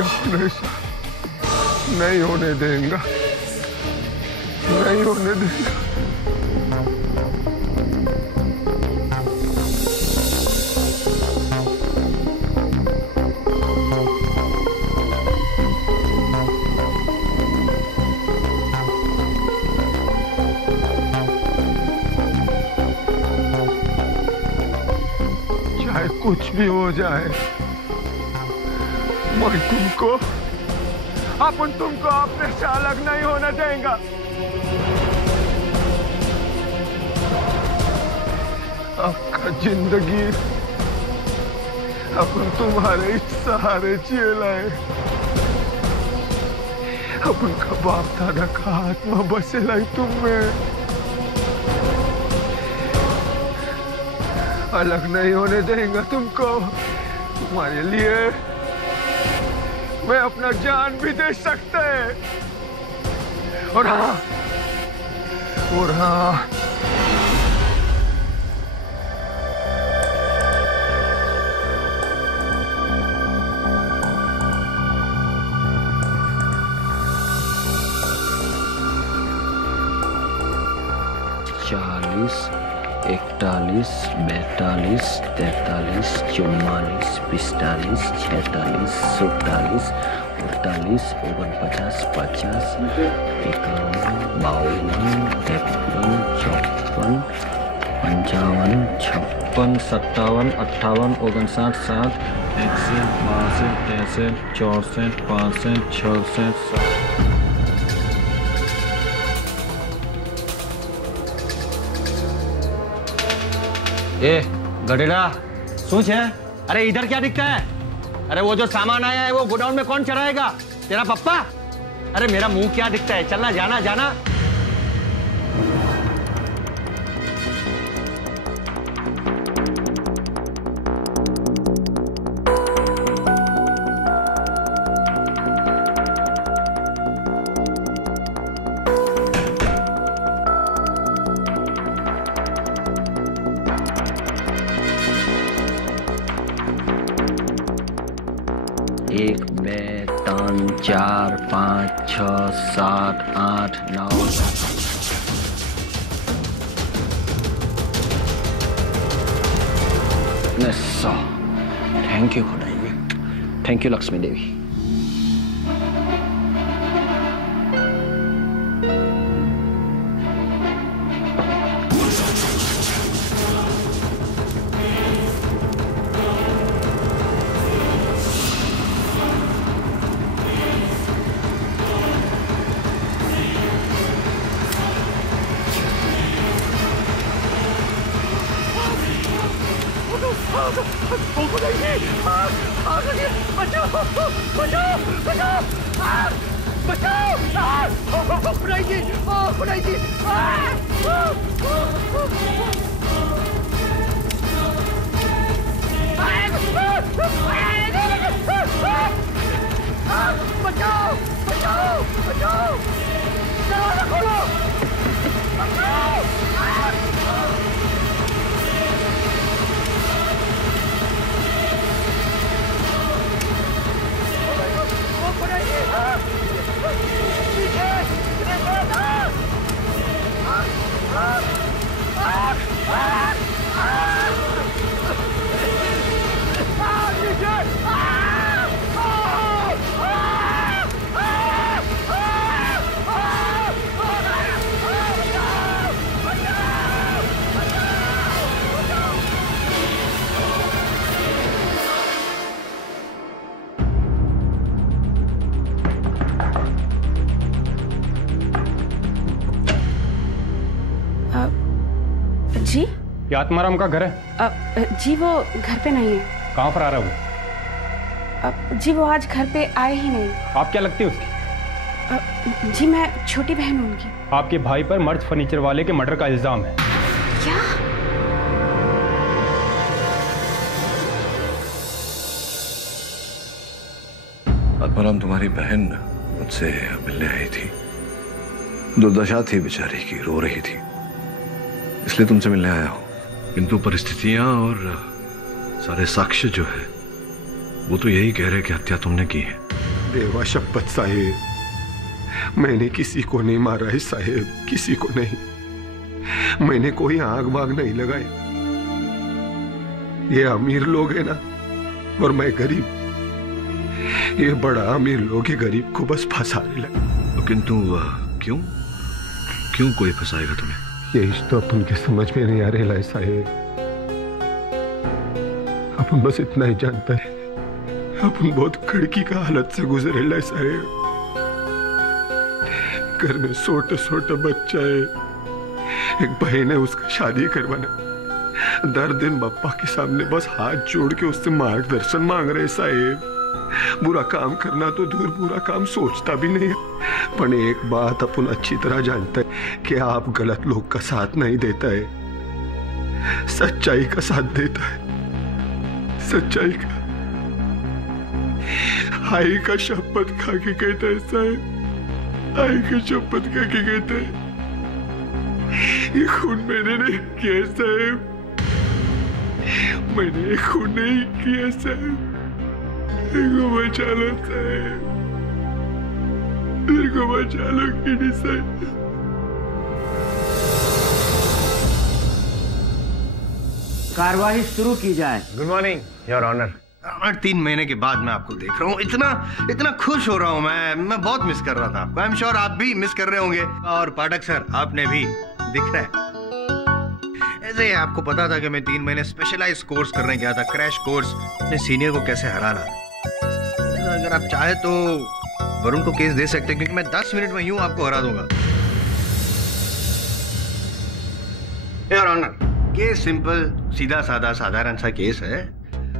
अपने नहीं होने देंगे, नहीं होने देंगे। चाहे कुछ भी हो जाए, मैं तुमको अपने से अलग नहीं होने देंगे। आपका जिंदगी अपन तुम्हारे सहारे जिए लाए, अपन का बाप दादा का आत्मा बसे लाई तुम में। अलग नहीं होने देंगे तुमको। तुम्हारे लिए मैं अपना जान भी दे सकते हैं। और हाँ, चालीस, 41, 42, 43, 44, 45, 46, 47, 48, 49, 50, 51, 52, 53, 54, 55, 56, 57, 58, 59, 60, 61, 62, 63, 64, 65, 66, 67। ए गडेला सोच है। अरे इधर क्या दिखता है? अरे वो जो सामान आया है वो गोडाउन में कौन चढ़ाएगा? तेरा पप्पा? अरे मेरा मुंह क्या दिखता है? चलना, जाना जाना। एक, बे, तीन, 4, 5, 6, 7, 8, 9। थैंक यू खुदाई, थैंक यू लक्ष्मी देवी। जी? ये आत्माराम का घर है? जी वो घर पे नहीं है। कहाँ पर आ रहा है वो? जी वो आज घर पे आए ही नहीं। आप क्या लगती है उसकी? जी मैं छोटी बहन हूँ उनकी। आपके भाई पर मर्ज फर्नीचर वाले के मर्डर का इल्जाम है। क्या? आत्माराम तुम्हारी बहन मुझसे मिलने आई थी। दुर्दशा थी बेचारी की, रो रही थी, इसलिए तुमसे मिलने आया हूं। किंतु परिस्थितियां और सारे साक्ष्य जो है वो तो यही कह रहे कि हत्या तुमने की है। देवा शपथ साहेब, मैंने किसी को नहीं मारा है साहेब, किसी को नहीं। मैंने कोई आग बाग नहीं लगाई। ये अमीर लोग हैं ना, और मैं गरीब। ये बड़ा अमीर लोग ही गरीब को बस फंसाने लगे। किंतु क्यों क्यों कोई फंसाएगा तुम्हें? ये तो अपन के समझ में नहीं आ रहा है साहेब। अपन बस इतना ही जानता है, अपन बहुत खड़की का हालत से गुजरे है साहेब। घर में छोटा छोटा बच्चा है, एक बहन है, उसका शादी करवाना। दर दिन बप्पा के सामने बस हाथ जोड़ के उससे मार्गदर्शन मांग रहे साहेब। बुरा काम करना तो दूर, बुरा काम सोचता भी नहीं। पर एक बात अपन अच्छी तरह जानता है कि आप गलत लोग का साथ नहीं देता है, सच्चाई का साथ देता है। सच्चाई का, आई का शपथ खा के कहता है साहेब, आई का शपथ खा के कहता है, ये खून मैंने नहीं किया साहेब, मैंने ये खून नहीं किया साहेब। मेरे को बचा लो साहेब, मेरे को बचा लो किडी साहेब। कार्यवाही शुरू की जाए। Good morning your honour. 3 महीने के बाद मैं आपको देख रहा हूँ, इतना खुश हो रहा हूँ। मैं बहुत मिस कर रहा था आपको। आई एम श्योर आप भी मिस कर रहे होंगे। और पाठक सर, आपने भी, दिख रहा है। ऐसे आपको पता था कि मैं 3 महीने स्पेशलाइज कोर्स करने गया था, क्रैश कोर्स, अपने सीनियर को कैसे हराना। अगर आप चाहे तो वरुण को केस दे सकते हैं, क्योंकि मैं 10 मिनट में यूं आपको हरा दूंगा। योर ऑनर, केस सिंपल, सीधा साधा साधारण सा केस है।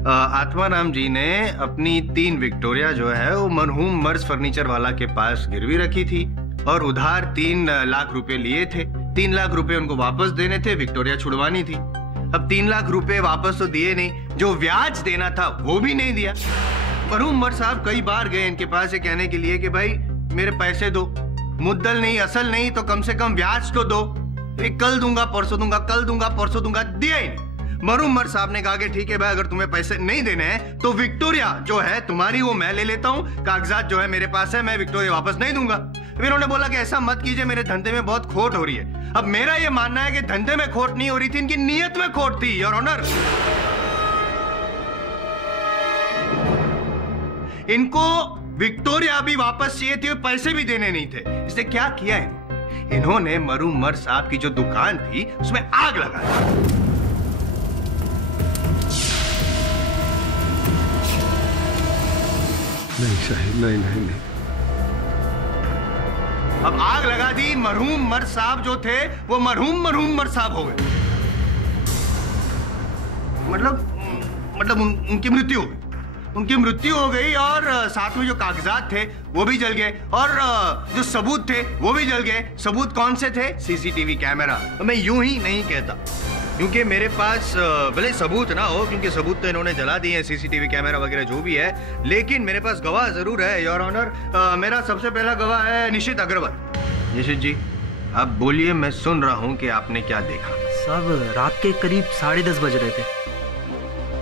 आत्माराम जी ने अपनी 3 विक्टोरिया जो है वो मरहूम मर्ज फर्नीचर वाला के पास गिरवी रखी थी और उधार 3 लाख रुपए लिए थे। 3 लाख रुपए उनको वापस देने थे, विक्टोरिया छुड़वानी थी। अब 3 लाख रुपए वापस तो दिए नहीं, जो ब्याज देना था वो भी नहीं दिया। मरहूम मर्ज साहब कई बार गए इनके पास ये कहने के लिए कि भाई मेरे पैसे दो, मुद्दल नहीं, असल नहीं तो कम से कम ब्याज तो दो। कल दूंगा, परसों दूंगा, कल दूंगा, परसों दूंगा, दिया ही नहीं। मरहूम मर्ज साहब ने कहा कि ठीक है भाई, अगर तुम्हें पैसे नहीं देने हैं तो विक्टोरिया जो है तुम्हारी वो मैं ले लेता हूँ, कागजात जो है मेरे पास है, मैं विक्टोरिया वापस नहीं दूंगा। फिर उन्होंने बोला कि ऐसा मत कीजिए, मेरे धंधे में बहुत खोट हो रही है। अब मेरा ये मानना है कि धंधे में खोट नहीं हो रही थी, इनकी नीयत में खोट थी योर ऑनर। इनको विक्टोरिया भी वापस चाहिए थी, पैसे भी देने नहीं थे। इसने क्या किया है, इन्होंने मरहूम मर्ज साहब की जो दुकान थी उसमें आग लगा दी। नहीं साहिब, नहीं नहीं नहीं। अब आग लगा दी, मरहूम मर्ज साहब जो थे वो मरहूम मर्ज साहब हो गए। मतलब उनकी मृत्यु हो गई। उनकी मृत्यु हो गई और साथ में जो कागजात थे वो भी जल गए और जो सबूत थे वो भी जल गए। सबूत कौन से थे? CCTV camera. मैं यूं ही नहीं कहता, क्योंकि मेरे पास भले सबूत ना हो, क्योंकि सबूत तो इन्होंने जला दिए हैं, सीसीटीवी कैमरा वगैरह जो भी है, लेकिन मेरे पास गवाह जरूर है योर ऑनर। मेरा सबसे पहला गवाह है निशित अग्रवाल। निशित जी, आप बोलिए, मैं सुन रहा हूँ कि आपने क्या देखा। साहब, रात के करीब 10:30 बज रहे थे।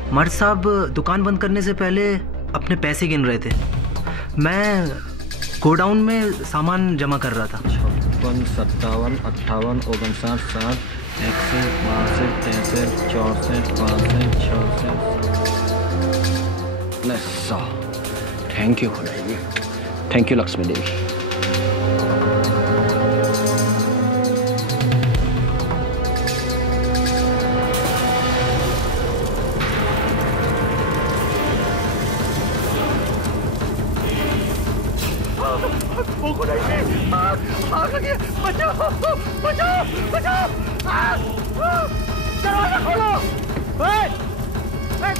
मर्ज साहब दुकान बंद करने से पहले अपने पैसे गिन रहे थे। मैं गोडाउन में सामान जमा कर रहा था। 56, 57, 58, 59, 60, 61, 62, 63, 64, 65, 66। Thank you, thank you Lakshmi Devi. दरवाजा खोलो।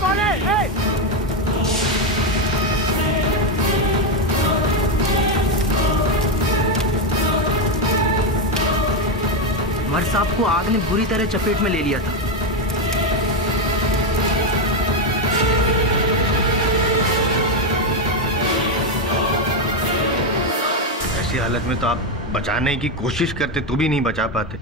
कौन है? मर्ज साहब को आग ने बुरी तरह चपेट में ले लिया था। ऐसी हालत में तो आप बचाने की कोशिश करते तो भी नहीं बचा पाते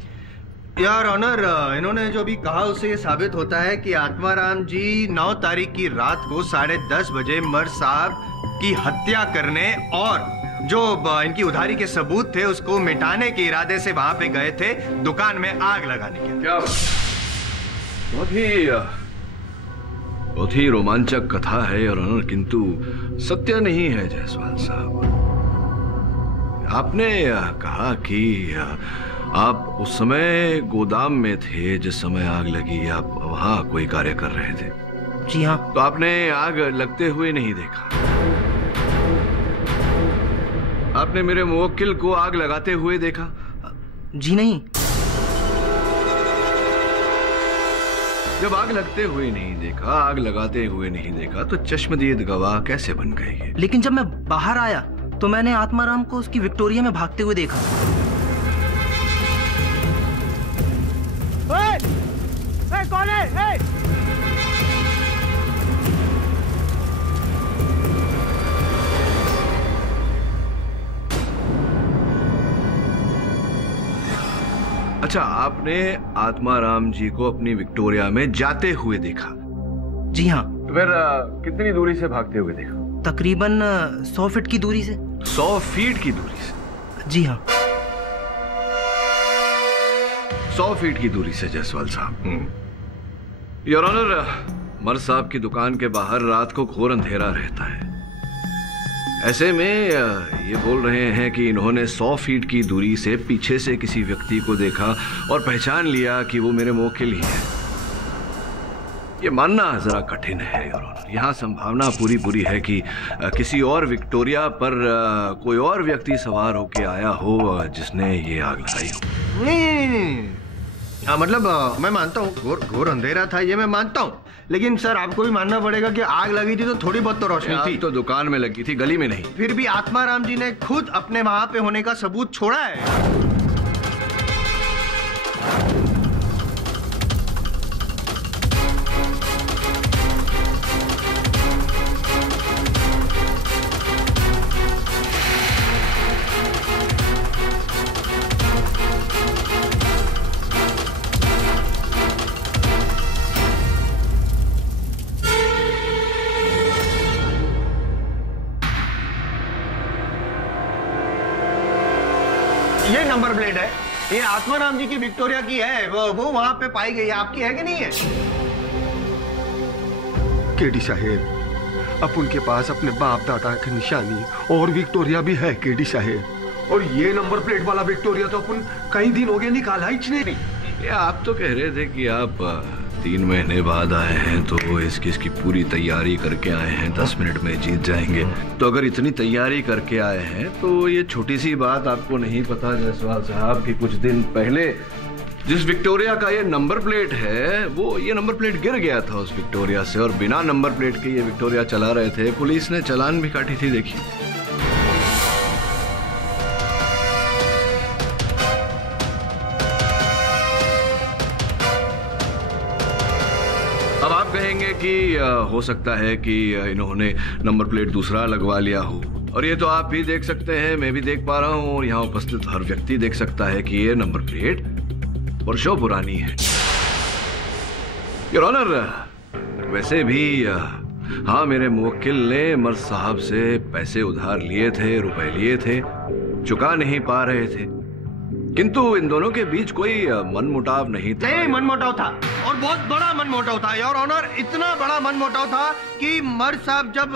यार ऑनर। इन्होंने जो भी कहा उससे ये साबित होता है कि आत्माराम जी 9 तारीख की रात को 10:30 बजे मर्ज साहब उनकी हत्या करने और जो इनकी उधारी के सबूत थे उसको मिटाने के इरादे से वहां पे गए थे, दुकान में आग लगाने के। क्या बहुत ही रोमांचक कथा है योर ऑनर, किंतु सत्य नहीं है जायसवाल साहब। आपने कहा कि आप उस समय गोदाम में थे जिस समय आग लगी, आप वहां कोई कार्य कर रहे थे। जी हाँ। तो आपने आग लगते हुए नहीं देखा? आपने मेरे मुवक्किल को आग लगाते हुए देखा? जी नहीं। जब आग लगते हुए नहीं देखा, आग लगाते हुए नहीं देखा, तो चश्मदीद गवाह कैसे बन गए ये? लेकिन जब मैं बाहर आया तो मैंने आत्माराम को उसकी विक्टोरिया में भागते हुए देखा। कौन है? अच्छा, आपने आत्माराम जी को अपनी विक्टोरिया में जाते हुए देखा? जी हाँ। तो फिर कितनी दूरी से भागते हुए देखा? तकरीबन 100 फीट की दूरी से। 100 फीट की दूरी से? जी हाँ। 100 फीट की दूरी से जायसवाल साहब। योर ऑनर, मर्द साहब की दुकान के बाहर रात को घोर अंधेरा रहता है। ऐसे में ये बोल रहे हैं कि इन्होंने 100 फीट की दूरी से पीछे से किसी व्यक्ति को देखा और पहचान लिया कि वो मेरे मुवक्किल ही है। ये मानना जरा कठिन है योर ऑनर। यहाँ संभावना पूरी है कि किसी और विक्टोरिया पर कोई और व्यक्ति सवार होके आया हो जिसने ये आग लगाई हो। नहीं, मतलब मैं मानता हूँ घोर अंधेरा था, ये मैं मानता हूँ, लेकिन सर आपको भी मानना पड़ेगा कि आग लगी थी तो थोड़ी बहुत तो रोशनी थी। तो दुकान में लगी थी, गली में नहीं। फिर भी आत्माराम जी ने खुद अपने वहां पे होने का सबूत छोड़ा है। ये नंबर प्लेट है, ये आत्माराम जी की विक्टोरिया की है, वो वहां पे पाई गई है। आपकी है कि नहीं है? केडी साहेब, अब उनके पास अपने बाप दादा की निशानी और विक्टोरिया भी है केडी साहेब। और ये नंबर प्लेट वाला विक्टोरिया तो अपन कई दिन हो गए निकाला ही नहीं। ये आप तो कह रहे थे कि आप 3 महीने बाद आए हैं तो इसकी पूरी तैयारी करके आए हैं, 10 मिनट में जीत जाएंगे। तो अगर इतनी तैयारी करके आए हैं तो ये छोटी सी बात आपको नहीं पता जायसवाल साहब कि कुछ दिन पहले जिस विक्टोरिया का ये नंबर प्लेट है, वो ये नंबर प्लेट गिर गया था उस विक्टोरिया से, और बिना नंबर प्लेट के ये विक्टोरिया चला रहे थे। पुलिस ने चालान भी काटी थी, देखिए। अब आप कहेंगे कि हो सकता है कि इन्होंने नंबर प्लेट दूसरा लगवा लिया हो, और ये तो आप भी देख सकते हैं, मैं भी देख पा रहा हूं, और यहाँ उपस्थित हर व्यक्ति देख सकता है कि ये नंबर प्लेट वर्षों पुरानी है। योर ऑनर, वैसे भी हाँ, मेरे मुवक्किल ने मर्द साहब से पैसे उधार लिए थे, रुपए लिए थे, चुका नहीं पा रहे थे, किंतु इन दोनों के बीच कोई मनमुटाव नहीं था। नहीं, मनमुटाव था, और बहुत बड़ा मनमुटाव था योर ऑनर। इतना बड़ा मनमुटाव था कि मर्द साहब जब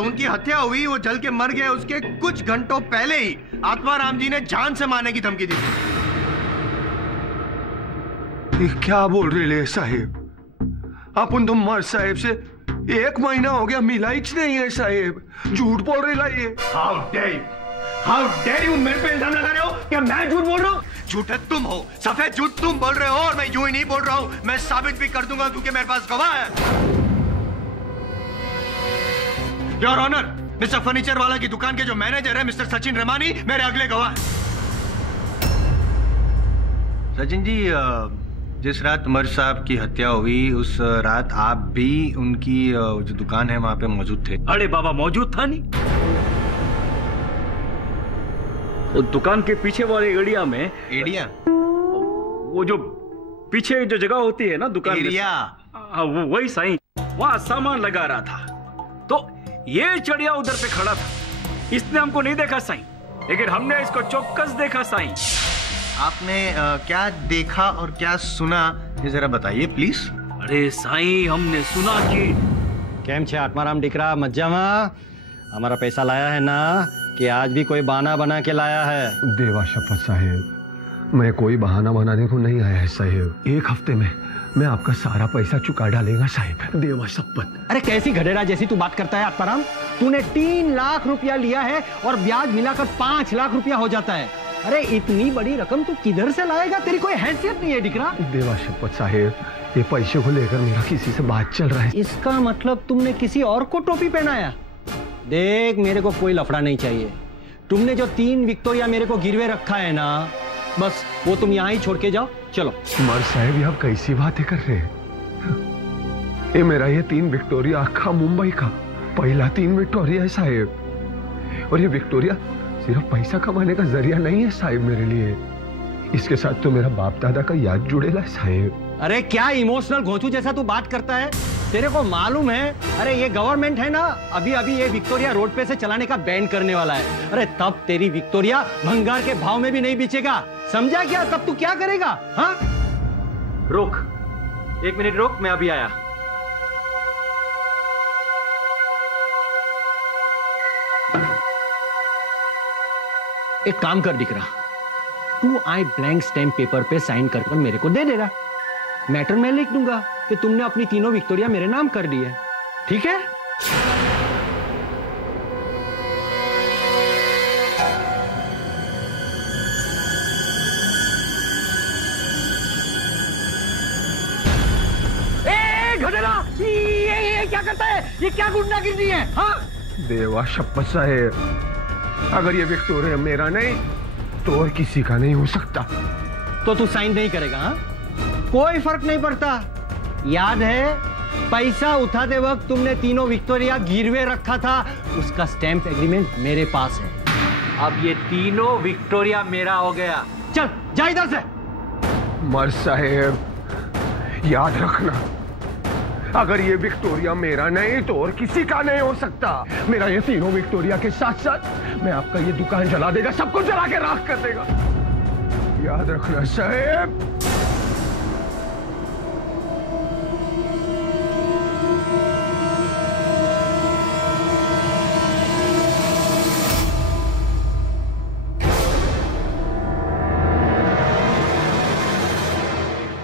उनकी हत्या हुई, वो जल के मर गए, उसके कुछ घंटों पहले ही आत्माराम जी ने जान से मारने की धमकी दी थी। क्या बोल रहे साहेब? अपन तो मर्द साहेब से 1 महीना हो गया मिला ही नहीं है साहेब, झूठ बोल रहे ये। How dare you मेरे पे इल्जाम लगा रहे हो? क्या मैं झूठ बोल रहा हूँ? झूठे तुम हो, सफेद झूठ तुम बोल रहे हो, और मैं यूं ही नहीं बोल रहा हूँ, मैं साबित भी कर दूंगा क्योंकि मेरे पास गवाह है। योर ऑनर, मिस्टर फर्नीचर वाला की दुकान के जो मैनेजर है मिस्टर सचिन रमानी, मेरे अगले गवाह हैं। सचिन जी, जिस रात मर्द साहब की हत्या हुई उस रात आप भी उनकी जो दुकान है वहां पे मौजूद थे? अरे बाबा, मौजूद था नहीं। वो दुकान के पीछे वाले एरिया में, एरिया वो जो पीछे जो जगह होती है ना दुकान एरिया, हाँ, वो वही साईं, वहां सामान लगा रहा था। तो ये चिड़िया उधर पे खड़ा था, इसने हमको नहीं देखा साईं, लेकिन हमने इसको चौकस देखा साईं। आपने क्या देखा और क्या सुना ये जरा बताइए प्लीज। अरे साईं, हमने सुना कि केम छे आत्माराम दीकरा मज्जामा? हमारा पैसा लाया है ना कि आज भी कोई बहाना बना के लाया है? देवा शपथ साहेब, मैं कोई बहाना बनाने को नहीं आया है साहेब। 1 हफ्ते में मैं आपका सारा पैसा चुका डालेगा साहेब, देवा शपथ। अरे कैसी घड़ेरा जैसी तू बात करता है आत्माराम? तूने 3 लाख रुपया लिया है और ब्याज मिलाकर 5 लाख रुपया हो जाता है। अरे इतनी बड़ी रकम तू किधर से लाएगा? तेरी कोई हैसियत नहीं है दिकरा। देवा शपथ साहेब, ये पैसे को लेकर मेरा किसी से बात चल रहा है। इसका मतलब तुमने किसी और को टोपी पहनाया? देख, मेरे को कोई लफड़ा नहीं चाहिए। तुमने जो 3 विक्टोरिया मेरे को गिरवे रखा है ना, बस वो तुम यहाँ ही छोड़ के जाओ। चलो। मर्द साहब, ये आप कैसी बातें कर रहे हैं? ये मेरा ये 3 विक्टोरिया अखा मुंबई का पहला 3 विक्टोरिया है साहेब। और ये विक्टोरिया सिर्फ पैसा कमाने का जरिया नहीं है साहेब मेरे लिए, इसके साथ तो मेरा बाप दादा का याद जुड़ेगा साहेब। अरे क्या इमोशनल घोंचू जैसा तू बात करता है? तेरे को मालूम है, अरे ये गवर्नमेंट है ना, अभी अभी ये विक्टोरिया रोड पे से चलाने का बैन करने वाला है। अरे तब तेरी विक्टोरिया भंगार के भाव में भी नहीं बेचेगा, समझा क्या? तब तू क्या करेगा? हाँ, रुक 1 मिनट रुक, मैं अभी आया। एक काम कर दिख रहा, तू आई ब्लैंक स्टैम्प पेपर पे साइन कर मेरे को दे देगा। मैटर मैं लिख दूंगा कि तुमने अपनी 3 विक्टोरिया मेरे नाम कर दी है, ठीक है? घड़ेला, ये क्या करता है? ये क्या गुंडागिरी है? हाँ? देवा शपथ साहेब, अगर ये विक्टोरिया मेरा नहीं तो और किसी का नहीं हो सकता। तो तू साइन नहीं करेगा? हाँ? कोई फर्क नहीं पड़ता। याद है, पैसा उठाते वक्त तुमने 3 विक्टोरिया गिरवे रखा था, उसका स्टैम्प एग्रीमेंट मेरे पास है। अब ये 3 विक्टोरिया मेरा हो गया। चल जा इधर से। मर्द साहेब, याद रखना, अगर ये विक्टोरिया मेरा नहीं तो और किसी का नहीं हो सकता। मेरा ये 3 विक्टोरिया के साथ साथ मैं आपका ये दुकान जला देगा, सबको जला के राख कर देगा। याद रखना साहेब।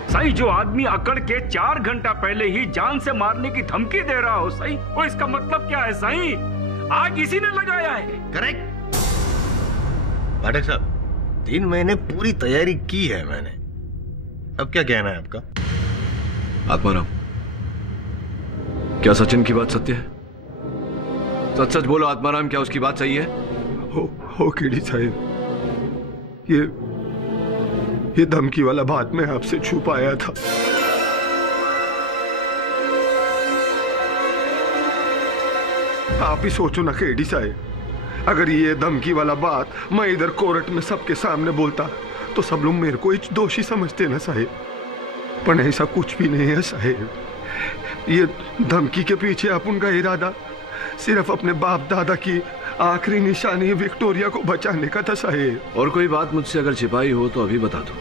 सही, जो आदमी अकड़ के 4 घंटा पहले ही जान से मारने की धमकी दे रहा हो सही, वो इसका मतलब क्या है सही? आग इसी ने लगाया है। करेक्ट पाठक साहब, 3 महीने पूरी तैयारी की है मैंने। अब क्या कहना है आपका? आत्माराम, क्या सचिन की बात सत्य है? सच सच बोलो आत्माराम, क्या उसकी बात सही है? हो केडी साहब, ये धमकी वाला बात मैं आपसे छुपाया था। आप ही सोचो ना केडी साहब, अगर ये धमकी वाला बात मैं इधर कोर्ट में सबके सामने बोलता तो सब लोग मेरे को दोषी समझते ना साहेब, पर ऐसा कुछ भी नहीं है साहेब। ये धमकी के पीछे अपन का इरादा सिर्फ अपने बाप दादा की आखिरी निशानी विक्टोरिया को बचाने का था साहेब। और कोई बात मुझसे अगर छिपाई हो तो अभी बता दो,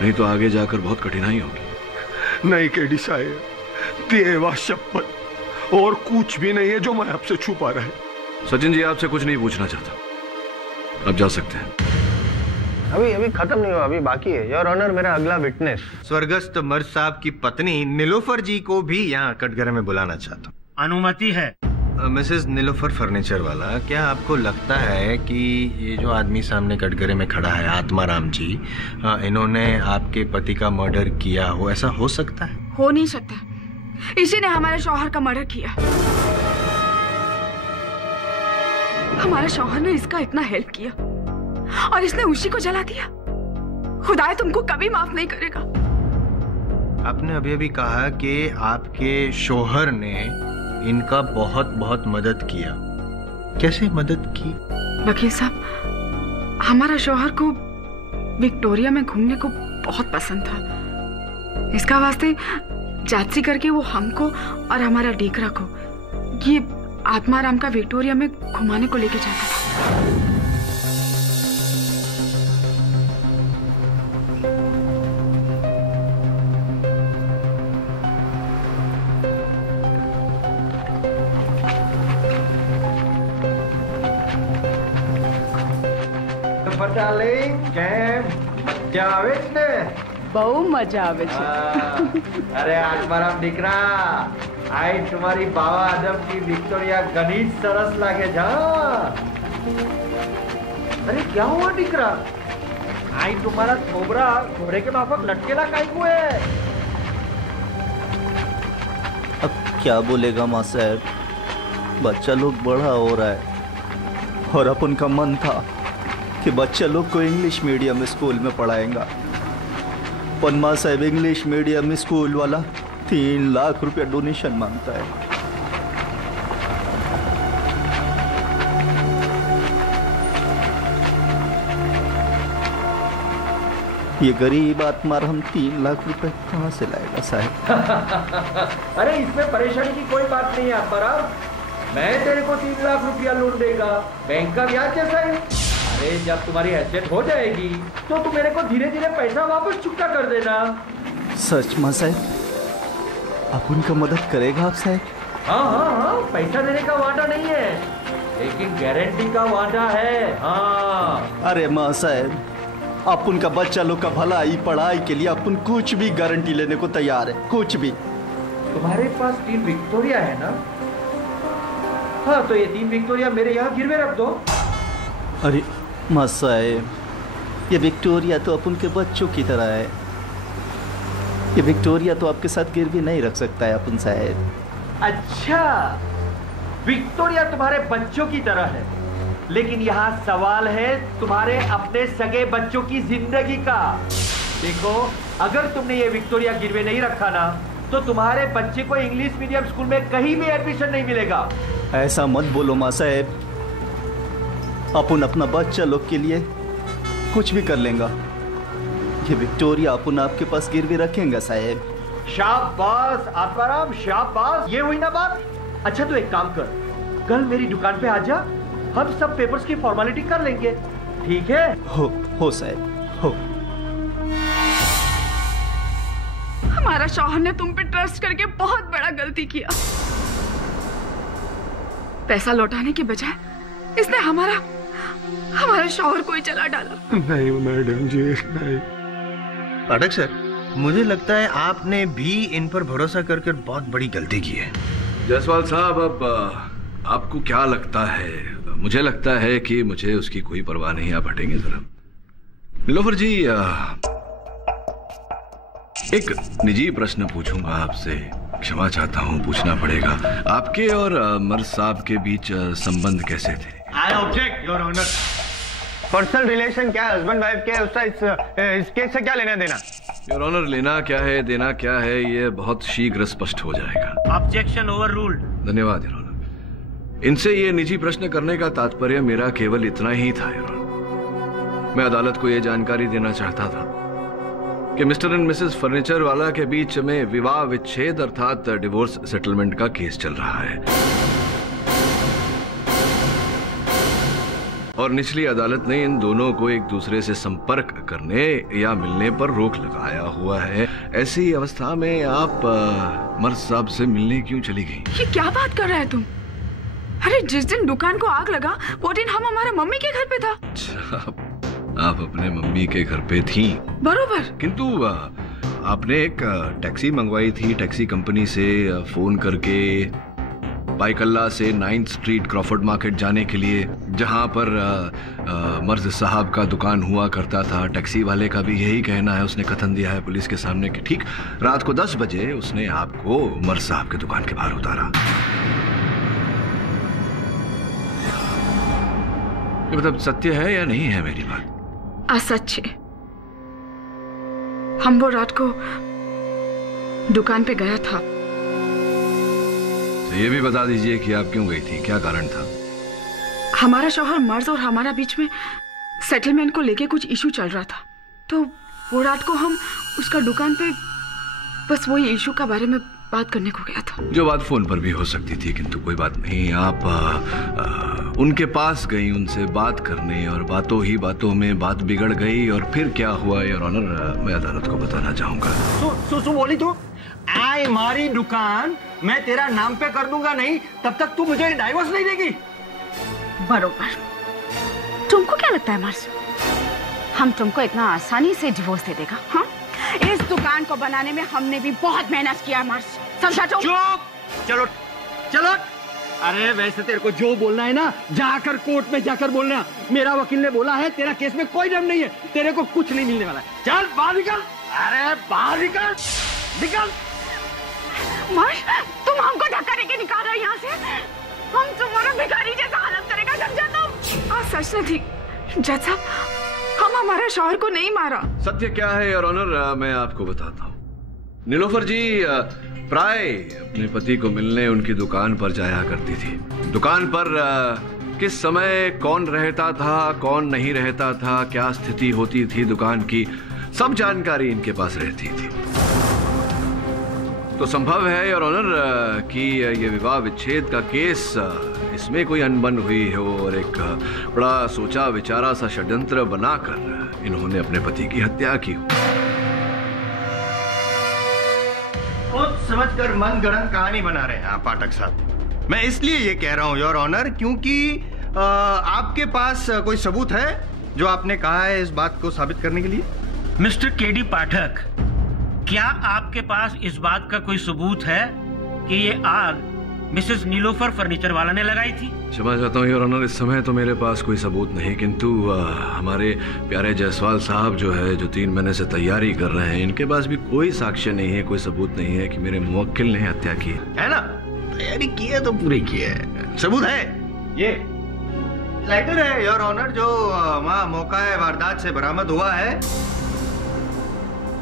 नहीं तो आगे जाकर बहुत कठिनाई होगी। नहीं केडी साहेब, देवा शपथ, और कुछ भी नहीं है जो मैं आपसे छुपा रहा है। सचिन जी, आपसे कुछ नहीं पूछना चाहता, अब जा सकते हैं। अभी खत्म नहीं हुआ, अभी बाकी है। योर ऑनर, मेरा अगला विटनेस स्वर्गस्थ मर्द साहब की पत्नी नीलोफर जी को भी यहाँ कटघरे में बुलाना चाहता हूँ। अनुमति है। मिसेस नीलोफर फर्नीचर वाला, क्या आपको लगता है कि ये जो आदमी सामने कटघरे में खड़ा है, आत्माराम जी, इन्होंने आपके पति का मर्डर किया हो? ऐसा हो सकता है? हो नहीं सकता, इसी ने हमारे शौहर का मर्डर किया। हमारे शौहर ने इसका इतना हेल्प किया और इसने उसी को जला दिया। खुदाए तुमको कभी माफ नहीं करेगा। आपने अभी अभी कहा कि आपके शौहर ने इनका बहुत बहुत मदद किया। कैसे मदद की? वकील साहब, हमारा शौहर को विक्टोरिया में घूमने को बहुत पसंद था। इसका वास्ते जांची करके वो हमको और हमारा डीकरा को ये आत्माराम का विक्टोरिया में घुमाने को लेके जाता था। બહુ મજા આવે છે। અરે આત્મારામ દીકરા, આઈ તમારી બાવા આદમ की વિક્ટોરિયા ઘણી સરસ લાગે છે। अरे क्या हुआ દીકરા? आई तुम्हारा छोबरा घोड़े के माफक लटकेला काहे को है? अब क्या बोलेगा माँ साहब, बच्चा लोग बड़ा हो रहा है और अपन का मन था कि बच्चा लोग को इंग्लिश मीडियम स्कूल में पढ़ाएगा, पर माँ साहब इंग्लिश मीडियम स्कूल वाला 3 लाख रुपया डोनेशन मांगता है। ये गरीब आत्माराम 3 लाख रुपए कहाँ से लाएगा साहब? अरे इसमें परेशानी की कोई बात नहीं है आत्माराम, मैं तेरे को 3 लाख रुपया लोन देगा, बैंक का ब्याज कैसा है? अरे जब तुम्हारी हैसियत हो जाएगी तो तुम मेरे को धीरे धीरे पैसा वापस चुकता कर देना। सच माँ साहब, आप उनका मदद करेगा आप साहब? हाँ हाँ हाँ, पैसा देने का वादा नहीं है, लेकिन गारंटी का वादा है। हाँ अरे माँ साहब, आप उनका बच्चा लोग का भलाई पढ़ाई के लिए अपन कुछ भी गारंटी लेने को तैयार है, कुछ भी। तुम्हारे पास 3 विक्टोरिया है ना? हाँ तो ये 3 विक्टोरिया मेरे यहाँ गिरवे रख दो। अरे माँ साहब, ये विक्टोरिया तो अपन के बच्चों की तरह है, ये विक्टोरिया तो आपके साथ गिरवी नहीं रख सकता है अपन साहब। अच्छा, विक्टोरिया तुम्हारे बच्चों की तरह है, लेकिन यहाँ सवाल है तुम्हारे अपने सगे बच्चों की जिंदगी का। देखो, अगर तुमने ये विक्टोरिया गिरवे नहीं रखा ना, तो तुम्हारे बच्चे को इंग्लिश मीडियम स्कूल में कहीं भी एडमिशन नहीं मिलेगा। ऐसा मत बोलो माँ साहब, अपन अपना बच्चा लोग के लिए कुछ भी कर लेंगे। ये विक्टोरिया अपन आपके पास गिरवी रखेंगे साहब। शाबाश आत्माराम, शाबाश, ये हुई ना बात। अच्छा तो एक काम कर, कल मेरी दुकान पे आ जा, हम सब पेपर्स की फॉर्मेलिटी कर लेंगे, ठीक है? हो साहब, हो। हमारा शौहर ने तुम पे ट्रस्ट करके बहुत बड़ा गलती किया। पैसा लौटाने के बजाय इसने हमारा शौहर को ही जला डाला। नहीं मैडम जी, नहीं। पाठक सर, मुझे लगता है आपने भी इन पर भरोसा करके बहुत बड़ी गलती की है। जायसवाल साहब, अब आपको क्या लगता है? मुझे लगता है कि मुझे उसकी कोई परवाह नहीं। आप हटेंगे जरा। नीलोफर जी, एक निजी प्रश्न पूछूंगा आपसे, क्षमा चाहता हूं, पूछना पड़ेगा। आपके और मर्द साहब के बीच संबंध कैसे थे? I object your honour. Personal relation क्या है, हस्बैंड वाइफ क्या है, उसका इस केस से क्या लेना देना? योर ऑनर, लेना क्या है देना क्या है ये बहुत शीघ्र स्पष्ट हो जाएगा। Objection over ruled. धन्यवाद योर ऑनर। इनसे ये निजी प्रश्न करने का तात्पर्य मेरा केवल इतना ही था योर ऑनर। मैं अदालत को यह जानकारी देना चाहता था कि मिस्टर एंड मिसेस फर्नीचर वाला के बीच में विवाह विच्छेद अर्थात डिवोर्स सेटलमेंट का केस चल रहा है और निचली अदालत ने इन दोनों को एक दूसरे से संपर्क करने या मिलने पर रोक लगाया हुआ है। ऐसी अवस्था में आप मर्द साहब से मिलने क्यों चली गई? ये क्या बात कर रहा है तुम? अरे जिस दिन दुकान को आग लगा वो दिन हम हमारे मम्मी के घर पे था। आप अपने मम्मी के घर पे थी? बरोबर। किंतु आपने एक टैक्सी मंगवाई थी टैक्सी कंपनी से फोन करके बाइकल्ला से 9th स्ट्रीट क्रॉफर्ड मार्केट जाने के लिए, जहां पर मर्ज साहब का दुकान हुआ करता था। टैक्सी वाले का भी यही कहना है, उसने कथन दिया है पुलिस के सामने कि ठीक रात को 10 बजे उसने आपको मर्ज साहब के दुकान के बाहर उतारा। ये मतलब सत्य है या नहीं है मेरी बात? असत्य। हम वो रात को दुकान पे गया था। तो ये भी बता दीजिए कि आप क्यों गई थी, क्या कारण था? हमारा शौहर मर्ज और हमारा बीच में सेटलमेंट को लेके कुछ इशू चल रहा था, तो वो रात को हम उसका दुकान पे बस वही इशू का बारे में बात करने को गया था। जो बात फोन पर भी हो सकती थी, किंतु कोई बात नहीं। आप उनके पास गई उनसे बात करने, और बातों ही बातों में बात बिगड़ गई। और फिर क्या हुआ योर ऑनर, मैं अदालत को बताना चाहूंगा। सु बोली तू, आई हमारी दुकान मैं तेरा नाम पे कर दूंगा नहीं, तब तक तू मुझे डाइवोर्स नहीं देगी। बरोबर। तुमको क्या लगता है मार्स, हम तुमको इतना आसानी से डिवोर्स दे देगा? हाँ, इस दुकान को बनाने में हमने भी बहुत मेहनत किया मार्स, समझा तुम? चुप, चलो चलो। अरे वैसे तेरे को जो बोलना है ना, जाकर कोर्ट में जाकर बोलना। मेरा वकील ने बोला है तेरा केस में कोई दम नहीं है, तेरे को कुछ नहीं मिलने वाला है। चल बाहर निकल। अरे बाहर निकल, निकल। मार्स, तुम हमको धक्का देके निकाल रहे हो यहाँ से? हम तुम्हारा भिखारी जैसा हालत करेगा, समझा तुम? सच नहीं थी जज साहब, हम हमारे शौहर को नहीं मारा। सत्य क्या है योर ऑनर, मैं आपको बताता हूँ। नीलोफर जी प्राय अपने पति को मिलने उनकी दुकान पर जाया करती थी। दुकान पर किस समय कौन रहता था, कौन नहीं रहता था, क्या स्थिति होती थी दुकान की, सब जानकारी इनके पास रहती थी। तो संभव है योर ऑनर कि ये विवाह विच्छेद का केस, इसमें कोई अनबन हुई हो और एक बड़ा सोचा विचारा सा षड्यंत्र बनाकर इन्होंने अपने पति की हत्या की हो। सोच समझकर मन गढ़ंत कहानी बना रहे हैं पाठक साहब। मैं इसलिए ये कह रहा हूं योर ऑनर, क्योंकि आपके पास कोई सबूत है जो आपने कहा है इस बात को साबित करने के लिए? मिस्टर केडी पाठक, क्या आपके पास इस बात का कोई सबूत है कि ये आग मिसेस नीलोफर फर्नीचर वाला ने लगाई थी? क्षमा चाहता हूँ योर ऑनर, इस समय तो मेरे पास कोई सबूत नहीं, किंतु हमारे प्यारे जायसवाल साहब जो है, जो 3 महीने से तैयारी कर रहे हैं, इनके पास भी कोई साक्ष्य नहीं है, कोई सबूत नहीं है कि मेरे मुवक्किल ने हत्या की है ना? तैयारी की है तो पूरी की है। सबूत है, ये लाइटर है योर ऑनर, जो वहाँ मौका वारदात से बरामद हुआ है,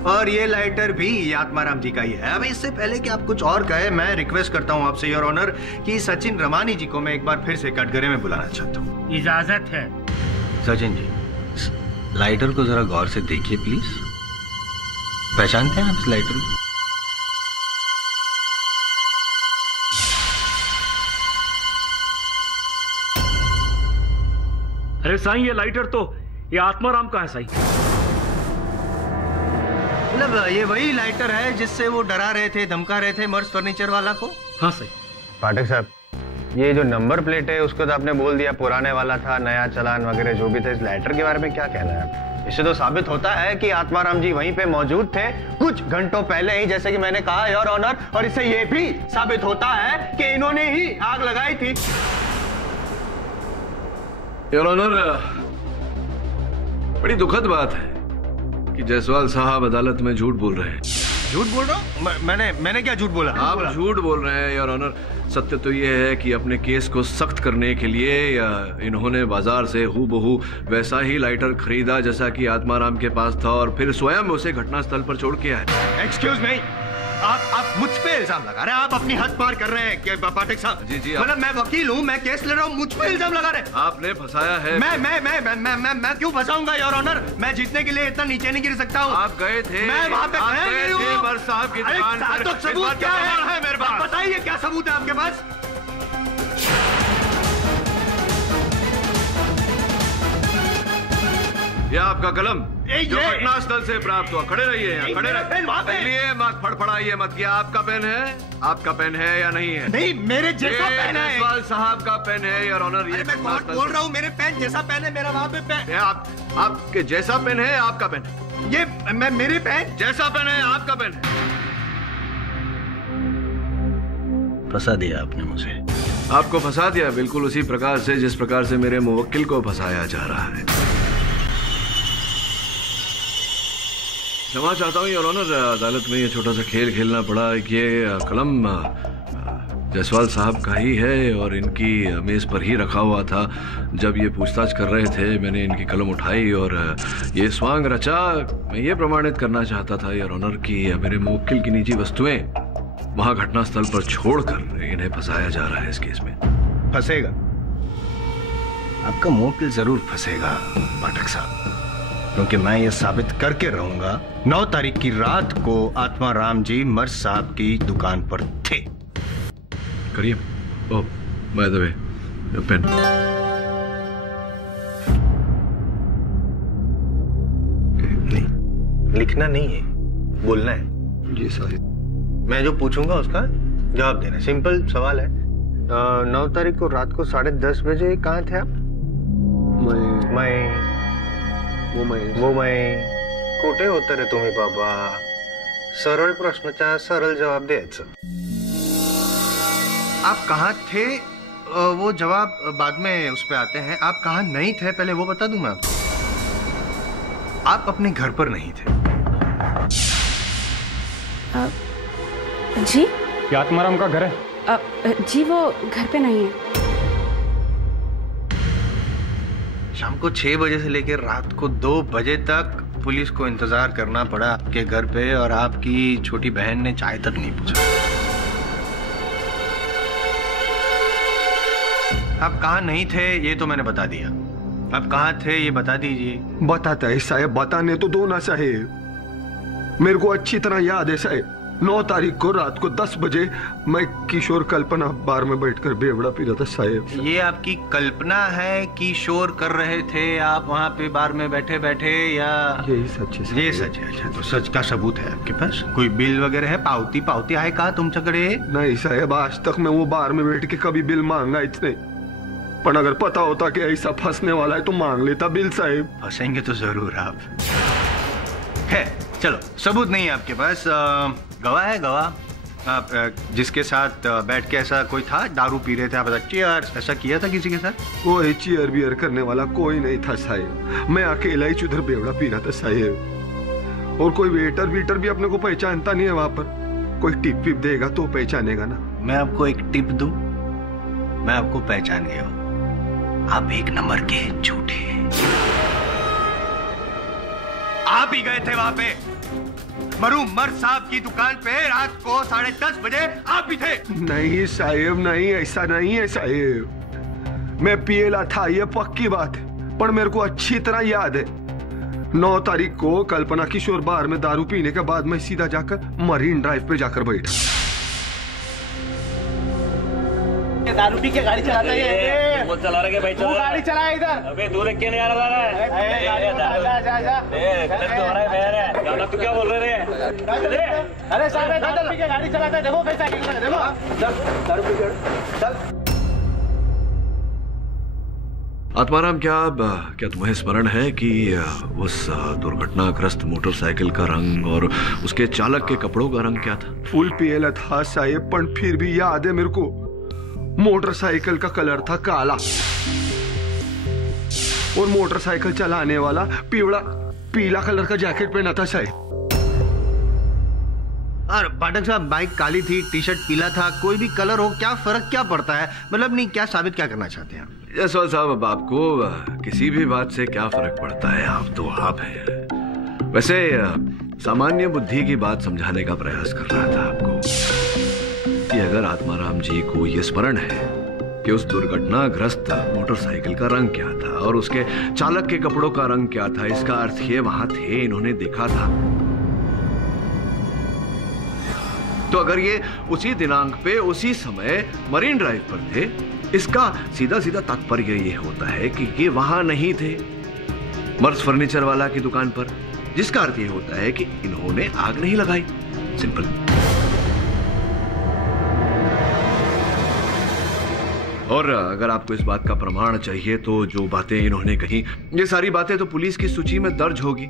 और ये लाइटर भी आत्माराम जी का ही है। अब इससे पहले कि आप कुछ और कहे, मैं रिक्वेस्ट करता हूं आपसे योर ऑनर कि सचिन रमानी जी को मैं एक बार फिर से कटघरे में बुलाना चाहता हूं। इजाजत है। सचिन जी, लाइटर को जरा गौर से देखिए प्लीज। पहचानते हैं आप इस लाइटर को? अरे साईं, ये लाइटर तो ये आत्माराम का है साईं। मतलब ये वही लाइटर है जिससे वो डरा रहे थे, धमका रहे थे मर्स फर्नीचर वाला को? हाँ सही। पाठक साहब, ये जो नंबर प्लेट है उसको तो आपने बोल दिया पुराने वाला था, नया चालान वगैरह जो भी था। इस लाइटर के बारे में क्या कहना है? इससे तो साबित होता है कि आत्माराम जी वहीं पे मौजूद थे कुछ घंटों पहले ही, जैसे कि मैंने कहा योर ऑनर। और इससे ये भी साबित होता है कि इन्होंने ही आग लगाई थी। योर ऑनर, बड़ी दुखद बात है कि जायसवाल साहब अदालत में झूठ बोल रहे हैं। झूठ बोल रहा हूँ? मैंने क्या झूठ बोला? आप झूठ बोल रहे हैं योर ऑनर। सत्य तो ये है कि अपने केस को सख्त करने के लिए इन्होंने बाजार से हूबहू वैसा ही लाइटर खरीदा जैसा कि आत्माराम के पास था, और फिर स्वयं उसे घटनास्थल पर छोड़ के आए। एक्सक्यूज मी, आप मुझ पे इल्जाम लगा रहे हैं। आप अपनी हद पार कर रहे हैं क्या पाठक साहब? जी जी, मतलब मैं वकील हूँ, मैं केस ले रहा हूँ, मुझ पे इल्जाम लगा रहे हैं। आपने फंसाया है। मैं क्यों फंसाऊंगा योर ऑनर? मैं जीतने के लिए इतना नीचे नहीं गिर सकता हूँ। आप गए थे, मैं वहाँ पे मर्स साहब की दुकान पर। तो सबूत क्या है मेरे पास? बताइए क्या सबूत है आपके पास? यह आपका कलम जो घटनास्थल से प्राप्त हुआ। खड़े रहिए यहाँ, खड़े रहिए, मत फड़फड़ाइए मत। क्या आपका पेन है? आपका पेन है या नहीं है? नहीं, मेरे जैसा पेन है। जायसवाल साहब का पेन है योर ऑनर। ये मैं बोल रहा हूँ, मेरे पेन जैसा पेन है मेरा, वहाँ पे पेन। आपके जैसा पेन है? आपका पेन है? ये मेरे पेन जैसा पेन है, आपका पेन है। फंसा दिया आपने मुझे। आपको फंसा दिया बिल्कुल उसी प्रकार से जिस प्रकार से मेरे मुवक्किल को फंसाया जा रहा है। क्षमा चाहता हूँ योर ऑनर, अदालत में ये छोटा सा खेल खेलना पड़ा। ये कलम जायसवाल साहब का ही है और इनकी मेज पर ही रखा हुआ था। जब ये पूछताछ कर रहे थे, मैंने इनकी कलम उठाई और ये स्वांग रचा। मैं ये प्रमाणित करना चाहता था योर ऑनर कि मेरे मुवक्किल की निजी वस्तुएं वहां घटनास्थल पर छोड़कर इन्हें फंसाया जा रहा है इस केस में। फंसेगा, आपका मुवक्किल जरूर फंसेगा पाठक साहब। क्योंकि मैं ये साबित करके रहूंगा 9 तारीख की रात को आत्माराम जी मर्स साहब की दुकान पर थे। करिए। ओह, बाय द वे, पेन। नहीं, लिखना नहीं है, बोलना है। जी साहिब। मैं जो पूछूंगा उसका जवाब देना। सिंपल सवाल है। 9 तारीख को रात को 10:30 बजे कहाँ थे आप? मैं कुठे होतं रे तुम्ही बाबा? सरळ प्रश्नाचा सरळ जवाब द्यायचं। आप कहाँ थे वो जवाब बाद में उस पे आते हैं। आप कहाँ नहीं थे पहले वो बता दूं मैं आपको। आप अपने घर पर नहीं थे। जी? ये आत्माराम का घर है? जी वो घर पे नहीं है। शाम को 6 बजे से लेकर रात को 2 बजे तक पुलिस को इंतजार करना पड़ा आपके घर पे, और आपकी छोटी बहन ने चाय तक नहीं पूछा। आप कहाँ नहीं थे ये तो मैंने बता दिया। आप कहाँ थे ये बता दीजिए। बताता है साहब, बताने तो दो ना साहब। मेरे को अच्छी तरह याद है साहब, 9 तारीख को रात को 10 बजे मैं किशोर कल्पना बार में बैठकर बेवड़ा पी रहा था साहब। ये आपकी कल्पना है कि शोर कर रहे थे आप वहाँ पे बार में बैठे बैठे, या यही सच है? ये सच है। अच्छा, तो सच का सबूत है आपके पास? कोई बिल वगैरह है? पावती आहे का तुमच्याकडे? नहीं साहब, आज तक मैं वो बार में बैठ के कभी बिल मांगा इतने, पर अगर पता होता कि ऐसा फंसने वाला है तो मांग लेता बिल साहब। फंसेंगे तो जरूर आप। है, चलो सबूत नहीं है आपके पास। गवाह है, गवाह आप जिसके साथ बैठ के ऐसा कोई था, दारू पी रहे थे आप, चीयर ऐसा किया था किसी के साथ? कोई चीयर बियर करने वाला कोई नहीं था साहब, मैं अकेला ही उधर बेवड़ा पी रहा था साहब। और कोई वेटर वीटर भी अपने को पहचानता नहीं है वहां पर। कोई टिप विप देगा तो पहचानेगा ना। मैं आपको एक टिप दूं, मैं आपको पहचान गया हूं। आप 1 नंबर के झूठे। आप ही गए थे वहां पे मरहूम मर्द साहब की दुकान पे रात को 10:30 बजे, आप भी थे? नहीं साहब, नहीं, ऐसा नहीं है साहब। मैं पिएला था, ये पक्की बात है, पर मेरे को अच्छी तरह याद है 9 तारीख को कल्पना किशोर बार में दारू पीने के बाद मैं सीधा जाकर मरीन ड्राइव पे जाकर बैठा। दारू पी के गाड़ी चलाता है। वो चला रहा है भाई, वो गाड़ी चलाए इधर। अबे दूर क्यों नहीं आ रहा है? तू क्या बोल रहे? अरे साहब दारू पी के गाड़ी चलाता है, देखो कैसा देखो। दारू पी के चल। आत्माराम, क्या तुम्हें स्मरण है कि उस दुर्घटनाग्रस्त मोटरसाइकिल का रंग और उसके चालक के कपड़ों का रंग क्या था? फुल पिएला था साहब, पर फिर भी याद है मेरे को। मोटरसाइकिल का कलर था काला और मोटरसाइकिल चलाने वाला पीला कलर का जैकेट पहना था साहब। और पाठक साहब, बाइक काली थी, टी शर्ट पीला था, कोई भी कलर हो, क्या फर्क क्या पड़ता है? मतलब नहीं, क्या साबित क्या करना चाहते हैं आप? जायसवाल साहब, अब आपको किसी भी बात से क्या फर्क पड़ता है? आप तो आप हैं। वैसे सामान्य बुद्धि की बात समझाने का प्रयास कर रहा था आपको कि अगर आत्माराम जी को यह स्मरण है कि उस दुर्घटनाग्रस्त मोटरसाइकिल का रंग क्या था और उसके चालक के कपड़ों का रंग क्या था, इसका अर्थ ये वहां थे, इन्होंने देखा था। तो अगर ये उसी दिनांक पे उसी समय मरीन ड्राइव पर थे, इसका सीधा सीधा तात्पर्य ये होता है कि ये वहां नहीं थे मर्स फर्नीचर वाला की दुकान पर, जिसका अर्थ ये होता है कि इन्होंने आग नहीं लगाई। सिंपल। और अगर आपको इस बात का प्रमाण चाहिए तो जो बातें इन्होंने कही, ये सारी बातें तो पुलिस की सूची में दर्ज होगी।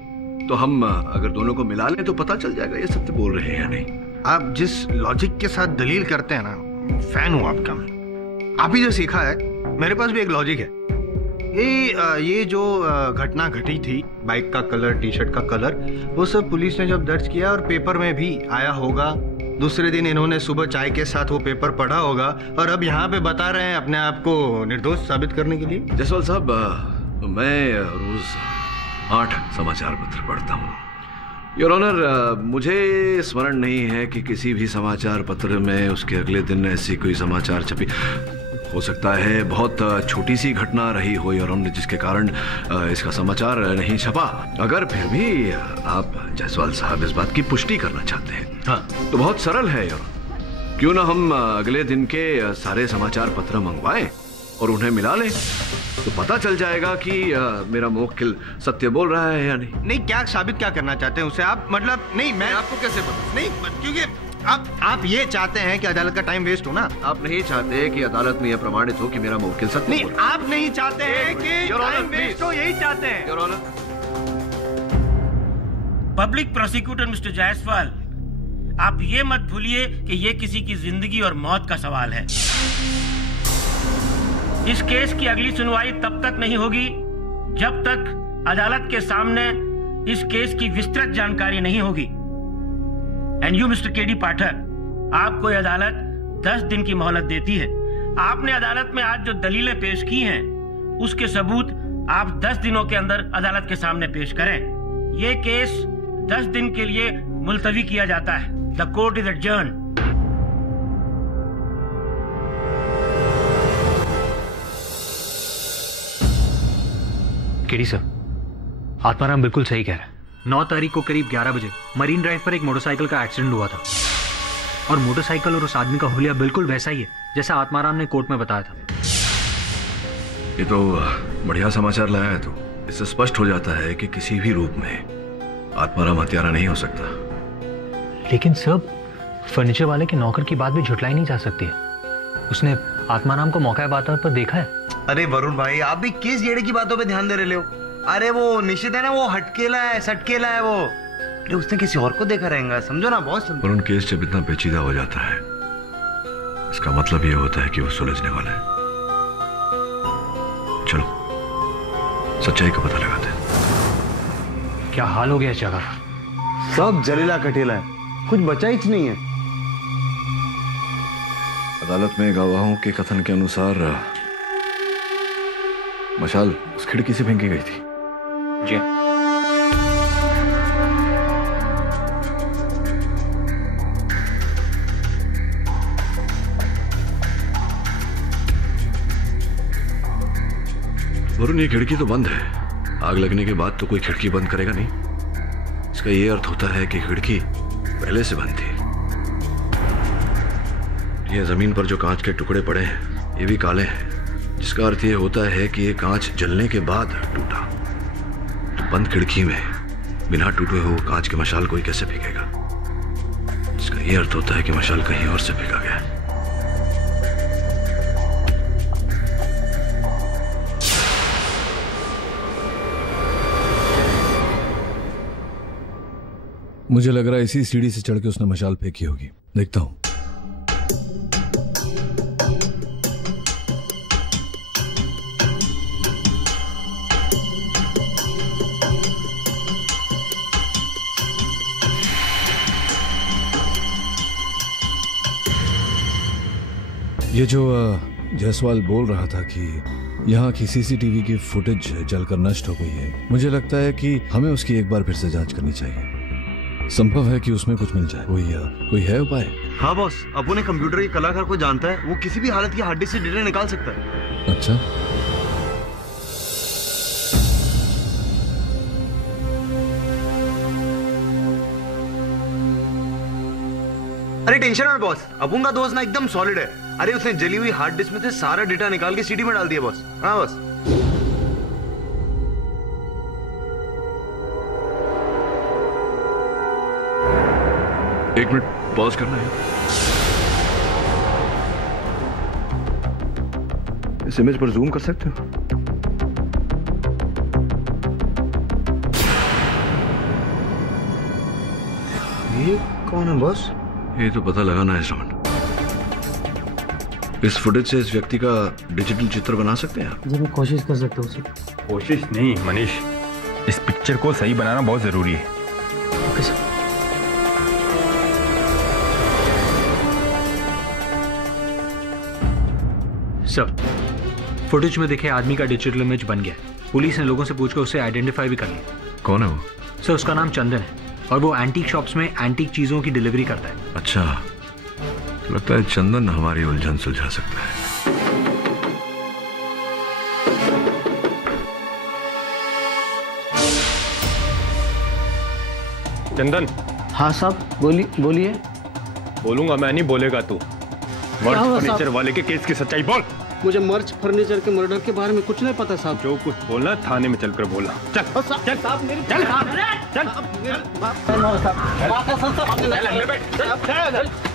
तो हम अगर दोनों को मिला लें तो पता चल जाएगा ये सत्य बोल रहे हैं या नहीं। आप जिस लॉजिक के साथ दलील करते हैं ना, फैन हूं आपका मैं। आप ही जो सीखा है, मेरे पास भी एक लॉजिक है। ये जो घटना घटी थी, बाइक का कलर, टी शर्ट का कलर, वो सब पुलिस ने जब दर्ज किया और पेपर में भी आया होगा, दूसरे दिन इन्होंने सुबह चाय के साथ वो पेपर पढ़ा होगा और अब यहाँ पे बता रहे हैं अपने आप को निर्दोष साबित करने के लिए। जायसवाल साहब, मैं रोज 8 समाचार पत्र पढ़ता हूँ। योर ऑनर, मुझे स्मरण नहीं है कि किसी भी समाचार पत्र में उसके अगले दिन ऐसी कोई समाचार छपी। हो सकता है बहुत छोटी सी घटना रही हो योर ऑनर, जिसके कारण इसका समाचार नहीं छपा। अगर फिर भी आप जायसवाल साहब इस बात की पुष्टि करना चाहते हैं, हाँ, तो बहुत सरल है योर ऑनर। क्यों ना हम अगले दिन के सारे समाचार पत्र मंगवाएं और उन्हें मिला लें, तो पता चल जाएगा कि मेरा मुवक्किल सत्य बोल रहा है या नहीं। नहीं, क्या साबित क्या करना चाहते हैं उसे आप? मतलब नहीं, मैं आपको कैसे पता? नहीं, क्योंकि आप ये चाहते हैं कि अदालत का टाइम वेस्ट हो ना। आप नहीं चाहते कि अदालत में यह प्रमाणित हो कि मेरा मुवक्किल सत्य नहीं, आप नहीं चाहते हैं कि टाइम वेस्ट हो, यही चाहते हैं your honour. Public prosecutor mister Jaiswal, आप ये मत भूलिए कि ये किसी की जिंदगी और मौत का सवाल है। इस केस की अगली सुनवाई तब तक नहीं होगी जब तक अदालत के सामने इस केस की विस्तृत जानकारी नहीं होगी। एंड यू मिस्टर केडी पाठक, आपको यह अदालत 10 दिन की मोहलत देती है। आपने अदालत में आज जो दलीलें पेश की हैं, उसके सबूत आप 10 दिनों के अंदर अदालत के सामने पेश करें। यह केस 10 दिन के लिए मुलतवी किया जाता है। The court is adjourned. KD sir, Atmaram बिल्कुल सही कह रहा है। 9 तारीख को करीब 11 बजे मरीन ड्राइव पर एक मोटरसाइकिल का एक्सीडेंट हुआ था और मोटरसाइकिल और उस आदमी का हुलिया बिल्कुल वैसा ही है जैसा आत्माराम ने कोर्ट में बताया था। ये तो बढ़िया समाचार लाया है। तो इससे स्पष्ट हो जाता है कि किसी भी रूप में आत्माराम हत्यारा नहीं हो सकता। लेकिन सब फर्नीचर वाले के नौकर की बात भी झुटलाई नहीं जा सकती है। उसने आत्माराम को मौका बात पर देखा है। अरे वरुण भाई, आप भी किस जेड़े की बातों पे ध्यान दे रहे हो? अरे वो निश्चित है ना, वो हटकेला है, सटकेला है वो। अरे उसने किसी और को देखा रहेगा, समझो ना बॉस। वरुण, केस जब इतना पेचीदा हो जाता है, इसका मतलब ये होता है कि वो सुलझने वाला है। चलो सच्चाई का पता लगाते हैं। क्या हाल हो गया इस जगह का? सब जलीला कटेला है, कुछ बचा ही नहीं है। अदालत में गवाहों के कथन के अनुसार मशाल उस खिड़की से फेंकी गई थी। जी। वरुण, ये खिड़की तो बंद है। आग लगने के बाद तो कोई खिड़की बंद करेगा नहीं। इसका ये अर्थ होता है कि खिड़की पहले से बंद थी। ये जमीन पर जो कांच के टुकड़े पड़े हैं, ये भी काले हैं, जिसका अर्थ ये होता है कि ये कांच जलने के बाद टूटा। बंद खिड़की में बिना टूटे हुए कांच के मशाल कोई कैसे फेंकेगा? इसका यह अर्थ होता है कि मशाल कहीं और से फेंका गया। मुझे लग रहा है इसी सीढ़ी से चढ़ के उसने मशाल फेंकी होगी। देखता हूं। ये जो जायसवाल बोल रहा था कि यहाँ की सीसीटीवी की फुटेज जलकर नष्ट हो गई है, मुझे लगता है कि हमें उसकी एक बार फिर से जांच करनी चाहिए। संभव है कि उसमें कुछ मिल जाए। कोई है उपाय? हाँ बॉस, अपू ने कंप्यूटर के कलाकार को जानता है, वो किसी भी हालत की हार्ड डिस्क से डेटा निकाल सकता है। अच्छा, अरे टेंशन मत बॉस, अपू का दोस्त ना एकदम सॉलिड है। अरे उसने जली हुई हार्ड डिस्क में से सारा डेटा निकाल के सीडी में डाल दिया बॉस। हाँ बॉस। एक मिनट पॉज करना है। इस इमेज पर जूम कर सकते हो? ये कौन है बॉस? ये तो पता लगाना है श्रवण। इस फुटेज से इस व्यक्ति का डिजिटल चित्र बना सकते हैं आप? जी मैं कोशिश कर सकता हूँ सर। कोशिश नहीं मनीष, इस पिक्चर को सही बनाना बहुत जरूरी है। Okay sir. सर, फुटेज में देखे आदमी का डिजिटल इमेज बन गया। पुलिस ने लोगों से पूछकर उसे आइडेंटिफाई भी कर लिया। कौन है वो? सर उसका नाम चंदन है और वो एंटीक शॉप्स में एंटीक चीजों की डिलीवरी करता है। अच्छा, तो लगता है चंदन हमारी उलझन सुलझा सकता है। चंदन। हाँ साहब, बोलिए। बोलूंगा मैं, नहीं बोलेगा तू। मर्ज फर्नीचर वाले के केस की सच्चाई बोल। मुझे मर्ज फर्नीचर के मर्डर के बारे में कुछ नहीं पता साहब। जो कुछ बोलना थाने में चलकर बोला। चल चल साहब, मेरी चल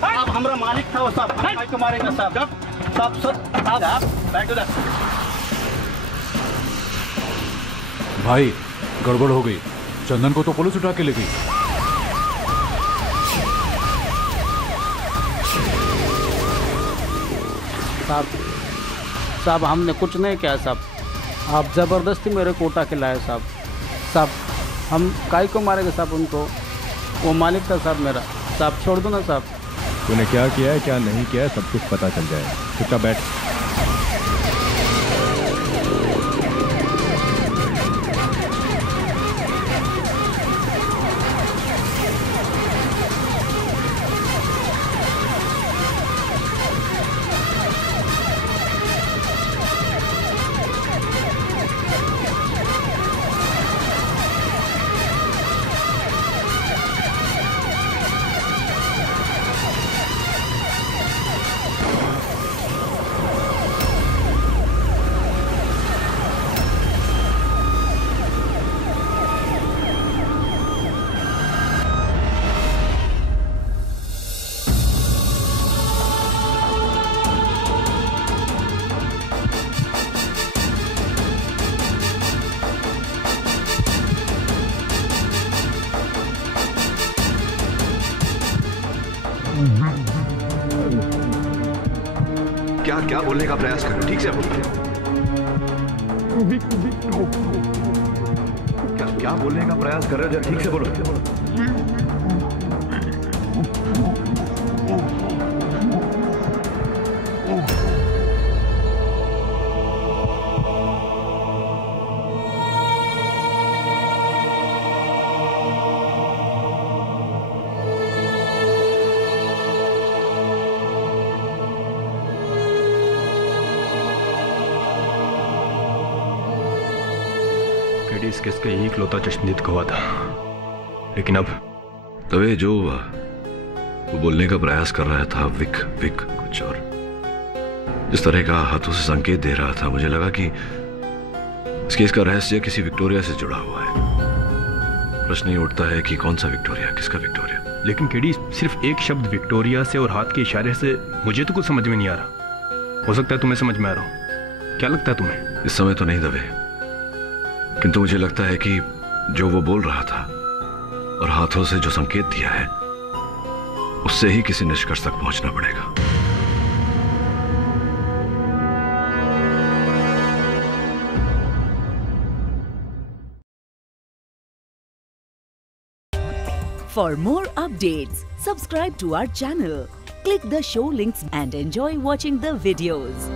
आप हमारा मालिक था वो साहब, को मारेगा साहब। भाई गड़बड़ हो गई, चंदन को तो पुलिस उठा के ले गई। साहब हमने कुछ नहीं किया साहब, आप जबरदस्ती मेरे को उठा के लाए साहब। हम काहे को मारेंगे साहब उनको, वो मालिक था साहब मेरा। साहब छोड़ दो ना साहब। तूने क्या किया है क्या नहीं किया है सब कुछ पता चल जाएगा। चुपचाप बैठ। क्या बोलने का प्रयास करो, ठीक से बोलो। क्या बोलने का प्रयास कर रहे हो, ठीक से बोलो। इस केस का यही इकलौता चश्मदीद हुआ था, लेकिन अब तवे जो वो बोलने का प्रयास कर रहा था विक कुछ और जिस तरह का हाथों से संकेत दे रहा था, मुझे लगा कि इस केस का रहस्य किसी विक्टोरिया से जुड़ा हुआ है। प्रश्न ये उठता है कि कौन सा विक्टोरिया, किसका विक्टोरिया। लेकिन केडी सिर्फ एक शब्द विक्टोरिया से और हाथ के इशारे से मुझे तो कुछ समझ में नहीं आ रहा। हो सकता है तुम्हें समझ में आ रहा हो। क्या लगता है तुम्हें? इस समय तो नहीं दबे, किंतु मुझे लगता है कि जो वो बोल रहा था और हाथों से जो संकेत दिया है उससे ही किसी निष्कर्ष तक पहुंचना पड़ेगा। For more updates, subscribe to our channel, click the show links and enjoy watching the videos.